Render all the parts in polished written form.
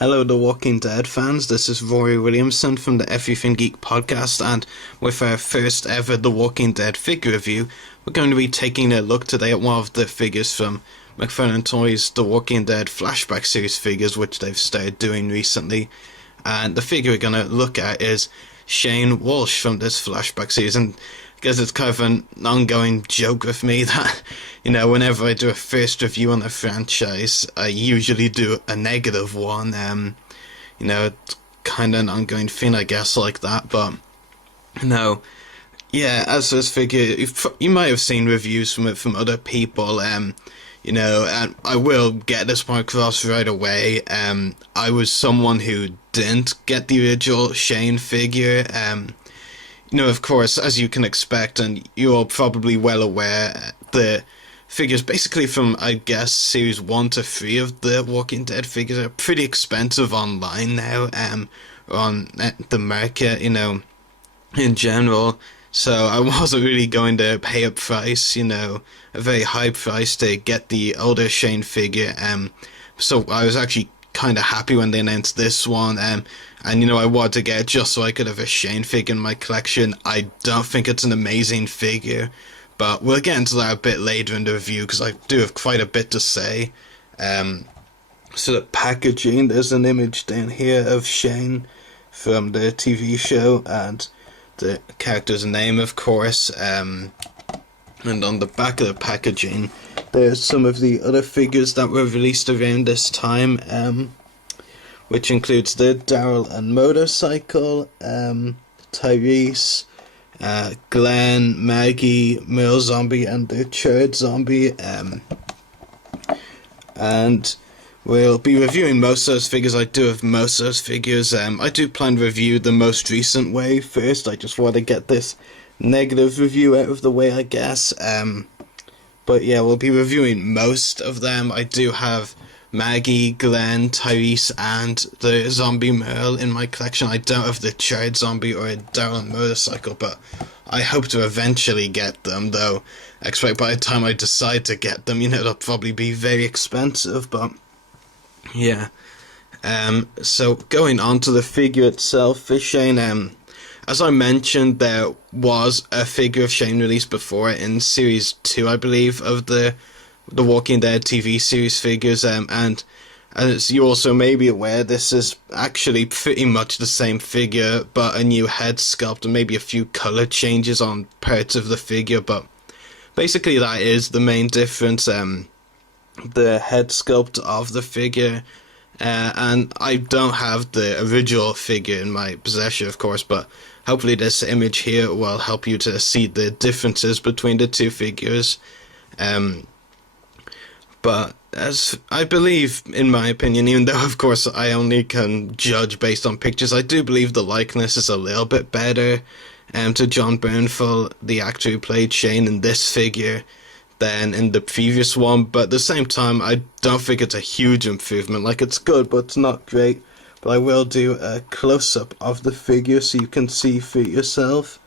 Hello, The Walking Dead fans. This is Ruari Williamson from the Everything Geek podcast, and with our first ever The Walking Dead figure review, we're going to be taking a look today at one of the figures from McFarlane Toys The Walking Dead Flashback Series figures, which they've started doing recently. And the figure we're going to look at is Shane Walsh from this Flashback Series, and I guess it's kind of an ongoing joke with me that, whenever I do a first review on a franchise, I usually do a negative one. It's kind of an ongoing thing, I guess, like that. But, as this figure, you might have seen reviews from it from other people, and I will get this point across right away. I was someone who didn't get the original Shane figure. Of course, as you can expect, and you're probably well aware, the figures basically from, I guess, Series 1 to 3 of the Walking Dead figures are pretty expensive online now, on the market, in general. So I wasn't really going to pay a price, a very high price to get the older Shane figure. So I was actually kind of happy when they announced this one, and I wanted to get it just so I could have a Shane figure in my collection. I don't think it's an amazing figure, but we'll get into that a bit later in the review because I do have quite a bit to say. So the packaging, there's an image down here of Shane from the TV show and the character's name, of course, and on the back of the packaging there's some of the other figures that were released around this time, which includes the Daryl and motorcycle, Tyrese, Glenn, Maggie, Merle zombie, and the Church zombie, and we'll be reviewing most of those figures. I do have most of those figures. I do plan to review the most recent wave first. I just want to get this negative review out of the way, I guess. But yeah, we'll be reviewing most of them. I do have Maggie, Glenn, Tyrese, and the zombie Merle in my collection. I don't have the Chard zombie or a Daryl motorcycle, but I hope to eventually get them, though I expect by the time I decide to get them, they'll probably be very expensive, but yeah. So going on to the figure itself for Shane, as I mentioned, there was a figure of Shane released before in Series 2, I believe, of the Walking Dead TV series figures, and as you also may be aware, this is actually pretty much the same figure, but a new head sculpt and maybe a few colour changes on parts of the figure, but basically that is the main difference, the head sculpt of the figure. And I don't have the original figure in my possession, of course, but hopefully this image here will help you to see the differences between the two figures. But as I believe, in my opinion, even though of course I only can judge based on pictures, I do believe the likeness is a little bit better to John Bernthal, the actor who played Shane in this figure, than in the previous one, but at the same time I don't think it's a huge improvement. Like, it's good, but it's not great. But I will do a close-up of the figure so you can see for yourself.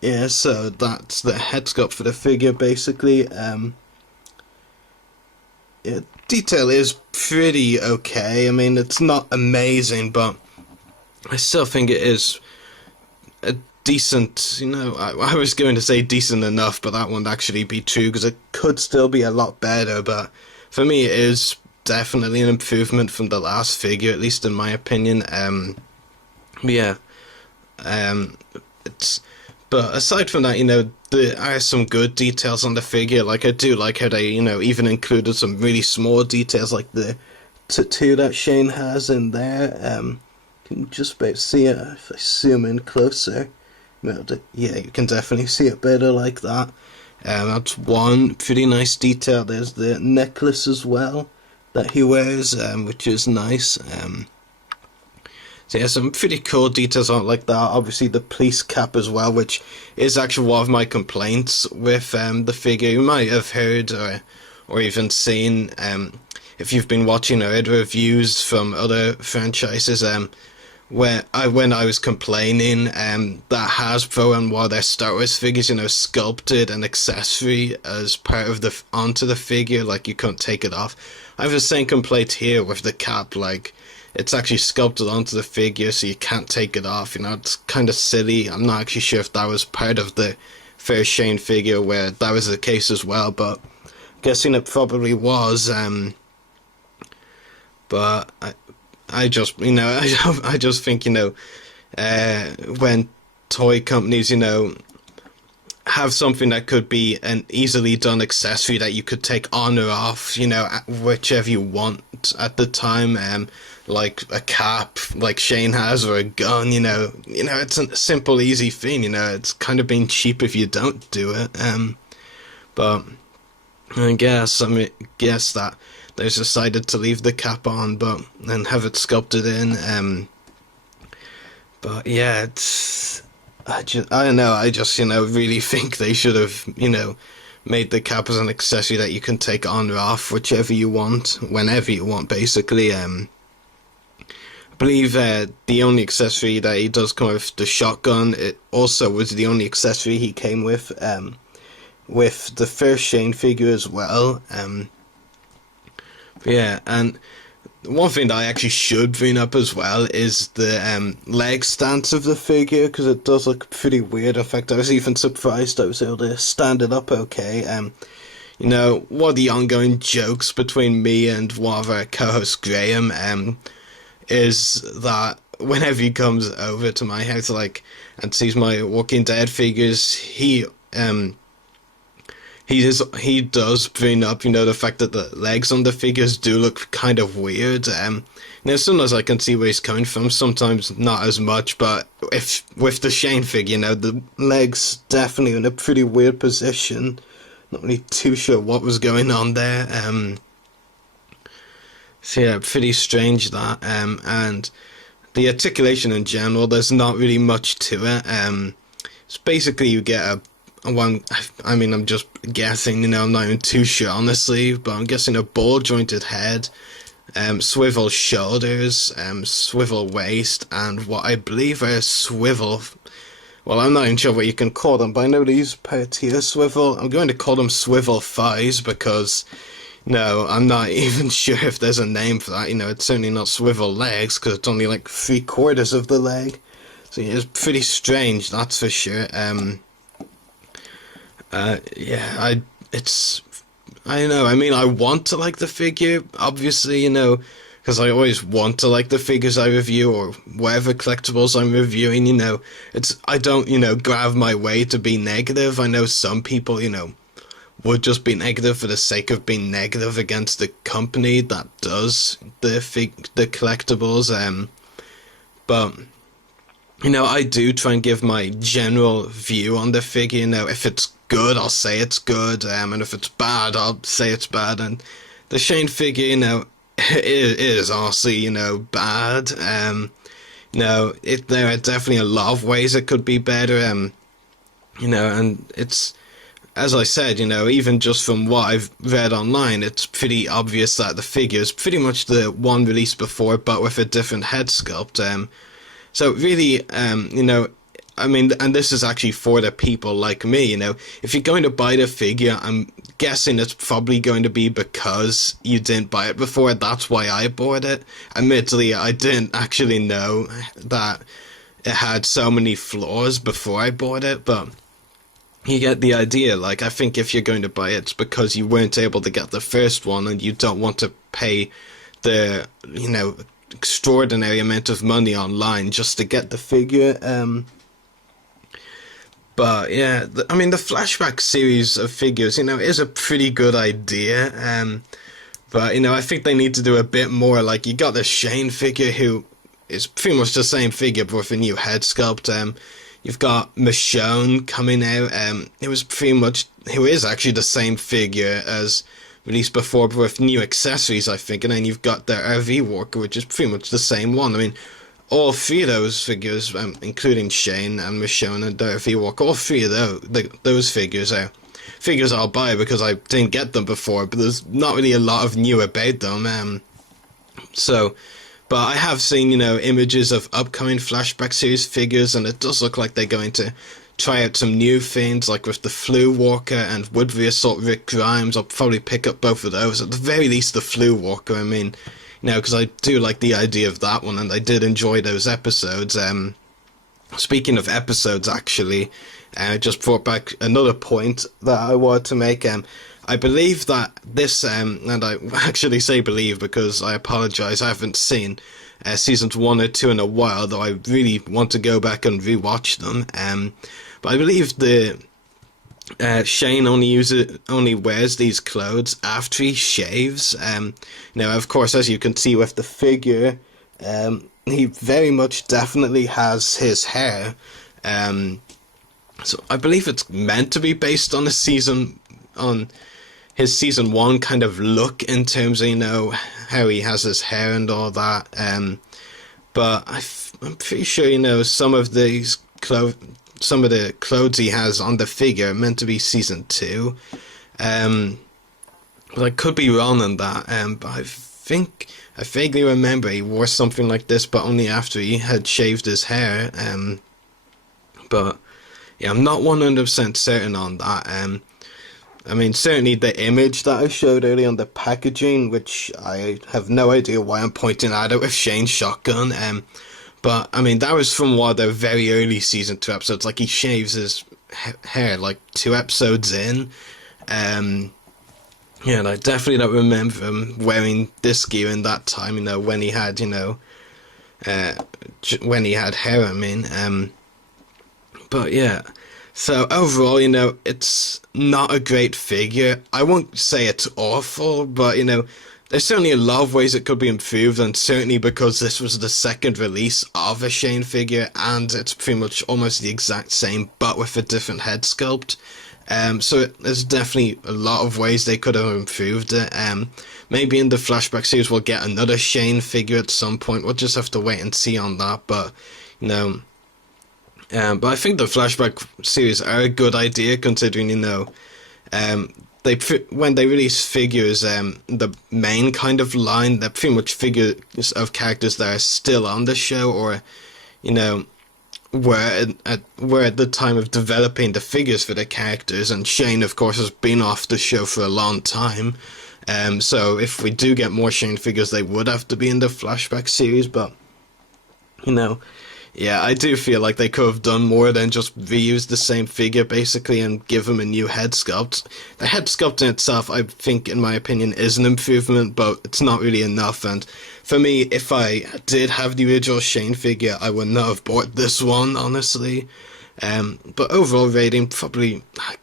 Yeah, so that's the head sculpt for the figure, basically. Yeah, detail is pretty okay. I mean, it's not amazing, but I still think it is a decent, I was going to say decent enough, but that wouldn't actually be true, because it could still be a lot better, but for me it is definitely an improvement from the last figure, at least in my opinion. But aside from that, there are some good details on the figure. Like, I do like how they, even included some really small details, like the tattoo that Shane has in there. You can just about see it if I zoom in closer. Yeah, you can definitely see it better like that. That's one pretty nice detail. There's the necklace as well that he wears, which is nice. So yeah, some pretty cool details on it like that. Obviously the police cap as well, which is actually one of my complaints with the figure. You might have heard or even seen, if you've been watching or read reviews from other franchises, when I was complaining that Hasbro and one of their Star Wars figures, sculpted an accessory as part of the onto the figure, like you couldn't take it off. I have the same complaint here with the cap, like it's actually sculpted onto the figure, so you can't take it off. It's kind of silly. I'm not actually sure if that was part of the first Shane figure where that was the case as well, but guessing it probably was. But I just, I just think, when toy companies, have something that could be an easily done accessory that you could take on or off, whichever you want at the time, like a cap, like Shane has, or a gun, it's a simple, easy thing, it's kind of being cheap if you don't do it, but I guess that they decided to leave the cap on, but then have it sculpted in. But yeah, I don't know. I just really think they should have made the cap as an accessory that you can take on or off, whichever you want, whenever you want, basically. I believe the only accessory that he does come with, the shotgun, it also was the only accessory he came with the first Shane figure as well. Yeah, and one thing that I actually should bring up as well is the leg stance of the figure, because it does look pretty weird. In fact, I was even surprised I was able to stand it up okay. One of the ongoing jokes between me and one of our co-hosts, Graham, is that whenever he comes over to my house, and sees my Walking Dead figures, he does bring up, the fact that the legs on the figures do look kind of weird. Sometimes I can see where he's coming from, sometimes not as much, but if with the Shane figure, the legs definitely in a pretty weird position. Not really too sure what was going on there. So yeah, pretty strange that. And the articulation in general, there's not really much to it. It's basically you get I'm just guessing, I'm not even too sure, honestly, but I'm guessing a ball-jointed head, swivel shoulders, swivel waist, and what I believe are swivel... Well, I'm not even sure what you can call them, but I know these part here, swivel... I'm going to call them swivel thighs, because, I'm not even sure if there's a name for that. It's certainly not swivel legs, because it's only like 3/4 of the leg. So yeah, it's pretty strange, that's for sure. I don't know, I want to like the figure, obviously, because I always want to like the figures I review, or whatever collectibles I'm reviewing, I don't, grab my way to be negative. I know some people, would just be negative for the sake of being negative against the company that does the collectibles, but... I do try and give my general view on the figure. If it's good, I'll say it's good, and if it's bad, I'll say it's bad. And the Shane figure, it is honestly, bad. There are definitely a lot of ways it could be better. And it's, as I said, even just from what I've read online, it's pretty obvious that the figure is pretty much the one released before, but with a different head sculpt. So really, and this is actually for the people like me, if you're going to buy the figure, I'm guessing it's probably going to be because you didn't buy it before. That's why I bought it. Admittedly, I didn't actually know that it had so many flaws before I bought it, but you get the idea. I think if you're going to buy it, it's because you weren't able to get the first one and you don't want to pay the, extraordinary amount of money online just to get the figure. But yeah, the Flashback series of figures, is a pretty good idea. But I think they need to do a bit more. You got the Shane figure, who is pretty much the same figure but with a new head sculpt. You've got Michonne coming out. It was pretty much, who is actually the same figure as released before, but with new accessories, I think. And then you've got the RV Walker, which is pretty much the same one. All three of those figures, including Shane and Michonne and the RV Walker, all three of those figures are figures I'll buy because I didn't get them before, but there's not really a lot of new about them. So But I have seen, images of upcoming Flashback series figures, and it does look like they're going to try out some new things, like with the Flu Walker and Would the Assault Rick Grimes. I'll probably pick up both of those, at the very least the Flu Walker. I mean, because I do like the idea of that one, and I did enjoy those episodes. Speaking of episodes, actually, I just brought back another point that I wanted to make. I believe that this, and I actually say believe because I apologise, I haven't seen seasons 1 or 2 in a while, though I really want to go back and rewatch them. But I believe the Shane only wears these clothes after he shaves. Now, of course, as you can see with the figure, he very much definitely has his hair. So I believe it's meant to be based on his season 1 kind of look in terms of, how he has his hair and all that. But I'm pretty sure, some of the clothes he has on the figure are meant to be season 2. But I could be wrong on that. But I vaguely remember he wore something like this, but only after he had shaved his hair. But yeah, I'm not 100% certain on that. I mean, certainly the image that I showed earlier on the packaging, which I have no idea why I'm pointing at it with Shane's shotgun. But I mean, that was from one of the very early season 2 episodes. Like, he shaves his hair like 2 episodes in. Yeah, and I definitely don't remember him wearing this gear in that time. When he had, when he had hair. I mean, but yeah. So overall, it's not a great figure. I won't say it's awful, but, there's certainly a lot of ways it could be improved, and certainly because this was the second release of a Shane figure, and it's pretty much almost the exact same, but with a different head sculpt. So there's definitely a lot of ways they could have improved it. Maybe in the Flashback series we'll get another Shane figure at some point. We'll just have to wait and see on that, but, but I think the Flashback series are a good idea, considering, when they release figures, the main kind of line, they're pretty much figures of characters that are still on the show, or, were at the time of developing the figures for the characters, and Shane, of course, has been off the show for a long time. So if we do get more Shane figures, they would have to be in the Flashback series, but, yeah, I do feel like they could have done more than just reuse the same figure, basically, and give him a new head sculpt. The head sculpt in itself, I think, in my opinion, is an improvement, but it's not really enough. And for me, if I did have the original Shane figure, I would not have bought this one, honestly. But overall rating, probably,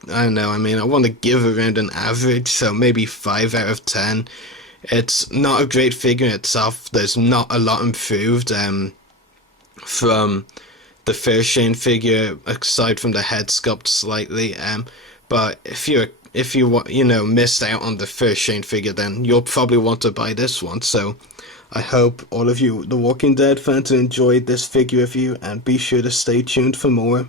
I don't know, I mean, I want to give around an average, so maybe 5 out of 10. It's not a great figure in itself. There's not a lot improved, from the first Shane figure, aside from the head sculpt slightly. But if you missed out on the first Shane figure, then you'll probably want to buy this one. So I hope all of you, The Walking Dead fans, enjoyed this figure review, and be sure to stay tuned for more.